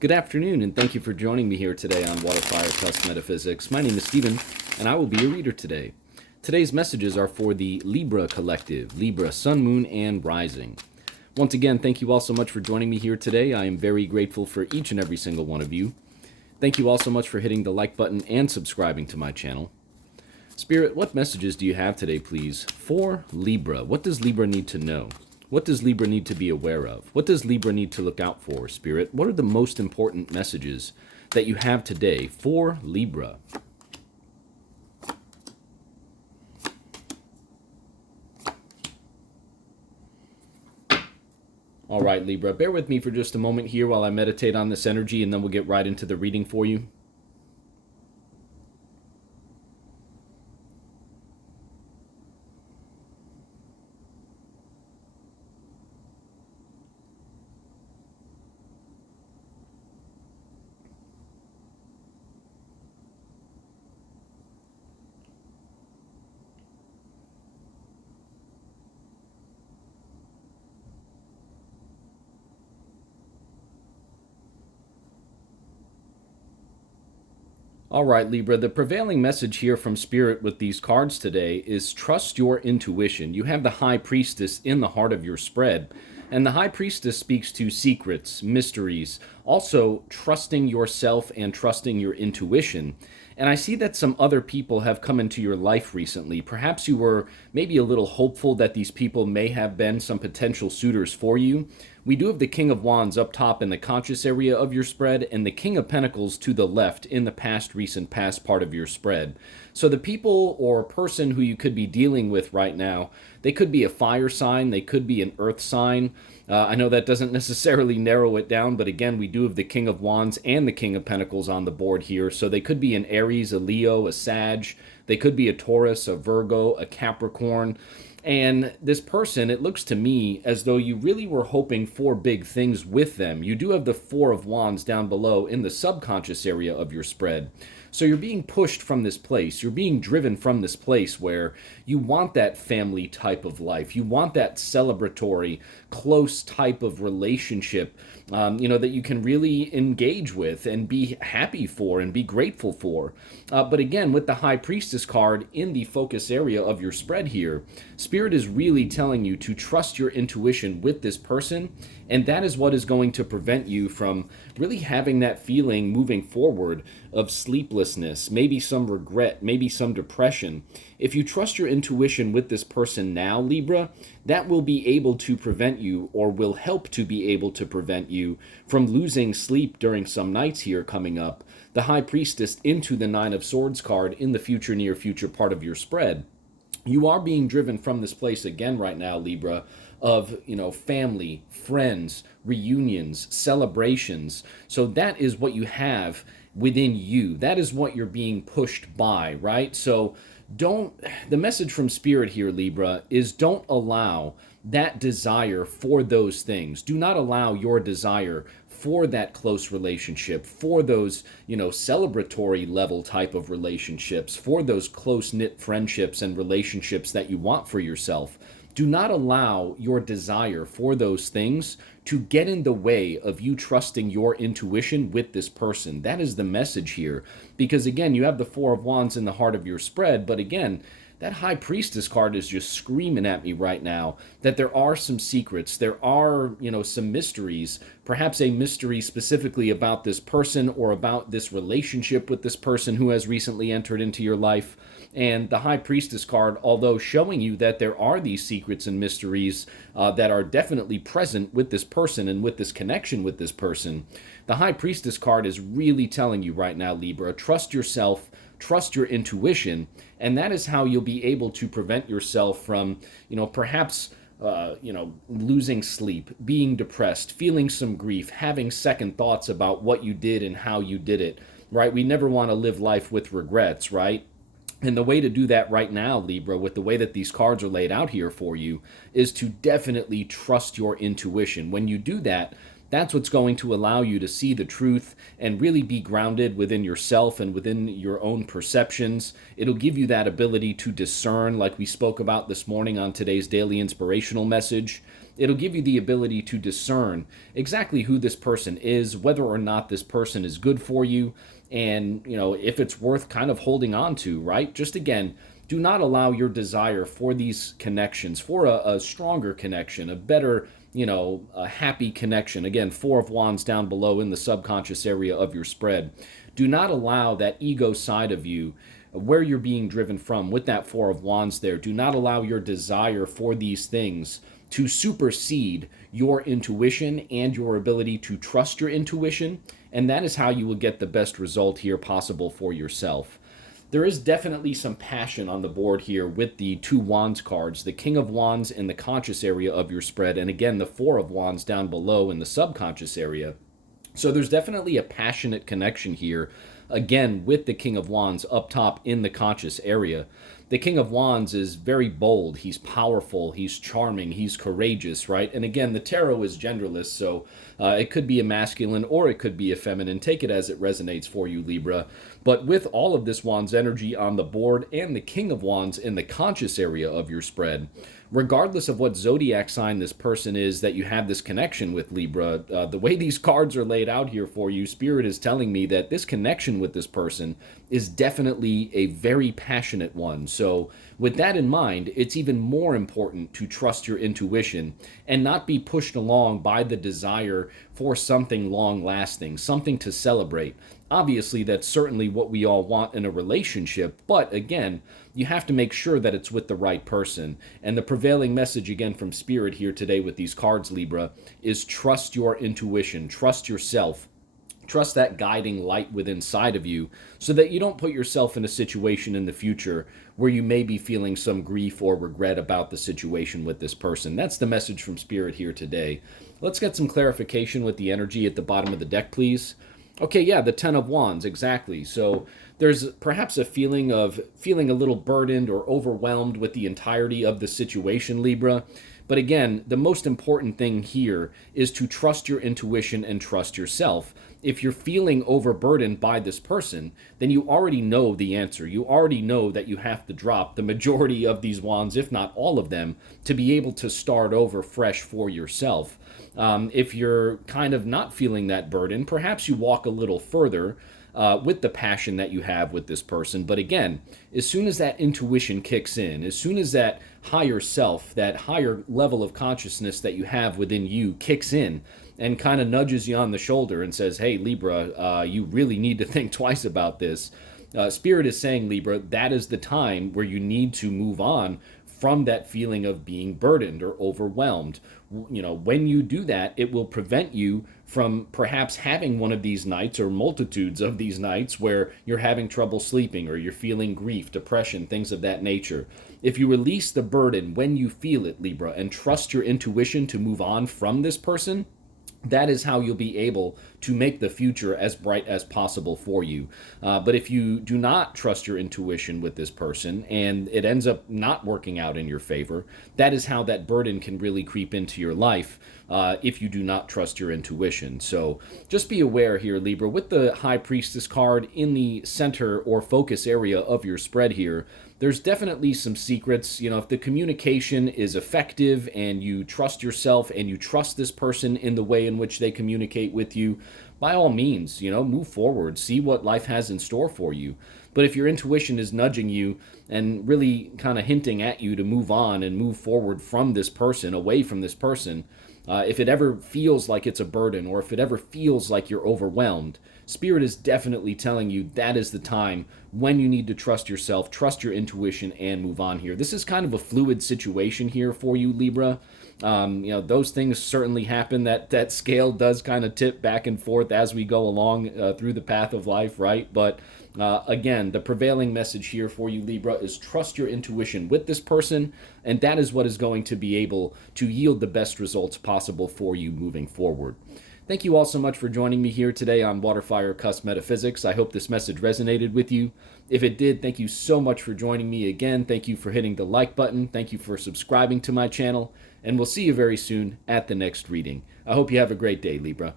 Good afternoon, and thank you for joining me here today on WATERFIRECUSP Metaphysics. My name is Stephen, and I will be your reader today. Today's messages are for the Libra Collective, Libra, Sun, Moon, and Rising. Once again, thank you all so much for joining me here today. I am very grateful for each and every single one of you. Thank you all so much for hitting the like button and subscribing to my channel. Spirit, what messages do you have today, please, for Libra? What does Libra need to know? What does Libra need to be aware of? What does Libra need to look out for, Spirit? What are the most important messages that you have today for Libra? All right, Libra, bear with me for just a moment here while I meditate on this energy, and then we'll get right into the reading for you. All right, Libra, the prevailing message here from Spirit with these cards today is trust your intuition. You have the High Priestess in the heart of your spread, and the High Priestess speaks to secrets, mysteries, also trusting yourself and trusting your intuition. And I see that some other people have come into your life recently. Perhaps you were maybe a little hopeful that these people may have been some potential suitors for you. We do have the King of Wands up top in the conscious area of your spread and the King of Pentacles to the left in the recent past part of your spread. So the people or person who you could be dealing with right now, they could be a fire sign, they could be an earth sign. I know that doesn't necessarily narrow it down, but again, we do have the King of Wands and the King of Pentacles on the board here. So they could be an Aries, a Leo, a Sag. They could be a Taurus, a Virgo, a Capricorn. And this person, it looks to me as though you really were hoping for big things with them. You do have the Four of Wands down below in the subconscious area of your spread. So you're being pushed from this place. You're being driven from this place where you want that family type of life. You want that celebratory, close type of relationship, that you can really engage with and be happy for and be grateful for. But again, with the High Priestess card in the focus area of your spread here, Spirit is really telling you to trust your intuition with this person, and that is what is going to prevent you from really having that feeling moving forward of sleeplessness, maybe some regret, maybe some depression. If you trust your intuition with this person now, Libra, that will be able to prevent you, or will help to be able to prevent you from losing sleep during some nights here coming up. The High Priestess into the Nine of Swords card in the future, near future part of your spread. You are being driven from this place again right now, Libra, of, family, friends, reunions, celebrations. So that is what you have within you. That is what you're being pushed by, right? So the message from Spirit here, Libra, is don't allow that desire for those things. Do not allow your desire for that close relationship, for those, celebratory level type of relationships, for those close-knit friendships and relationships that you want for yourself. Do not allow your desire for those things to get in the way of you trusting your intuition with this person. That is the message here. Because again, you have the Four of Wands in the heart of your spread, but again, that High Priestess card is just screaming at me right now that there are some secrets, there are, some mysteries, perhaps a mystery specifically about this person or about this relationship with this person who has recently entered into your life. And the High Priestess card, although showing you that there are these secrets and mysteries that are definitely present with this person and with this connection with this person, the High Priestess card is really telling you right now, Libra, trust yourself, trust your intuition, and that is how you'll be able to prevent yourself from, perhaps, losing sleep, being depressed, feeling some grief, having second thoughts about what you did and how you did it, right? We never want to live life with regrets, right? And the way to do that right now, Libra, with the way that these cards are laid out here for you, is to definitely trust your intuition. When you do that, that's what's going to allow you to see the truth and really be grounded within yourself and within your own perceptions. It'll give you that ability to discern, like we spoke about this morning on today's daily inspirational message. It'll give you the ability to discern exactly who this person is, whether or not this person is good for you, and if it's worth kind of holding on to, right? Just again, do not allow your desire for these connections, for a stronger connection, a better, a happy connection. Again, Four of Wands down below in the subconscious area of your spread. Do not allow that ego side of you, where you're being driven from with that Four of Wands there. Do not allow your desire for these things to supersede your intuition and your ability to trust your intuition. And that is how you will get the best result here possible for yourself. There is definitely some passion on the board here with the two Wands cards, the King of Wands in the conscious area of your spread, and again, the Four of Wands down below in the subconscious area. So there's definitely a passionate connection here, again, with the King of Wands up top in the conscious area. The King of Wands is very bold, he's powerful, he's charming, he's courageous, right? And again, the tarot is genderless, so it could be a masculine or it could be a feminine. Take it as it resonates for you, Libra. But with all of this Wands energy on the board and the King of Wands in the conscious area of your spread, regardless of what zodiac sign this person is that you have this connection with, Libra, the way these cards are laid out here for you, Spirit is telling me that this connection with this person is definitely a very passionate one. So with that in mind, it's even more important to trust your intuition and not be pushed along by the desire for something long-lasting, something to celebrate. Obviously, that's certainly what we all want in a relationship, but again, you have to make sure that it's with the right person. And the prevailing message, again, from Spirit here today with these cards, Libra, is trust your intuition, trust yourself. Trust that guiding light within inside of you so that you don't put yourself in a situation in the future where you may be feeling some grief or regret about the situation with this person. That's the message from Spirit here today. Let's get some clarification with the energy at the bottom of the deck, please. Okay, yeah, the Ten of Wands, exactly. So there's perhaps a feeling of feeling a little burdened or overwhelmed with the entirety of the situation, Libra. But again, the most important thing here is to trust your intuition and trust yourself. If you're feeling overburdened by this person, then you already know the answer. You already know that you have to drop the majority of these wands, if not all of them, to be able to start over fresh for yourself. If you're kind of not feeling that burden, perhaps you walk a little further with the passion that you have with this person. But again, as soon as that intuition kicks in, as soon as that higher self, that higher level of consciousness that you have within you kicks in and kind of nudges you on the shoulder and says, hey, Libra, you really need to think twice about this. Spirit is saying, Libra, that is the time where you need to move on from that feeling of being burdened or overwhelmed. When you do that, it will prevent you from perhaps having one of these nights or multitudes of these nights where you're having trouble sleeping or you're feeling grief, depression, things of that nature. If you release the burden when you feel it, Libra, and trust your intuition to move on from this person, that is how you'll be able to make the future as bright as possible for you. But if you do not trust your intuition with this person and it ends up not working out in your favor, that is how that burden can really creep into your life if you do not trust your intuition. So just be aware here, Libra, with the High Priestess card in the center or focus area of your spread here, there's definitely some secrets. If the communication is effective and you trust yourself and you trust this person in the way in which they communicate with you, by all means, move forward, see what life has in store for you. But if your intuition is nudging you and really kind of hinting at you to move on and move forward from this person, away from this person, if it ever feels like it's a burden or if it ever feels like you're overwhelmed, Spirit is definitely telling you that is the time when you need to trust yourself, trust your intuition, and move on here. This is kind of a fluid situation here for you, Libra. Those things certainly happen. That scale does kind of tip back and forth as we go along through the path of life, right? But again, the prevailing message here for you, Libra, is trust your intuition with this person, and that is what is going to be able to yield the best results possible for you moving forward. Thank you all so much for joining me here today on WaterFireCusp Metaphysics. I hope this message resonated with you. If it did, thank you so much for joining me again. Thank you for hitting the like button. Thank you for subscribing to my channel. And we'll see you very soon at the next reading. I hope you have a great day, Libra.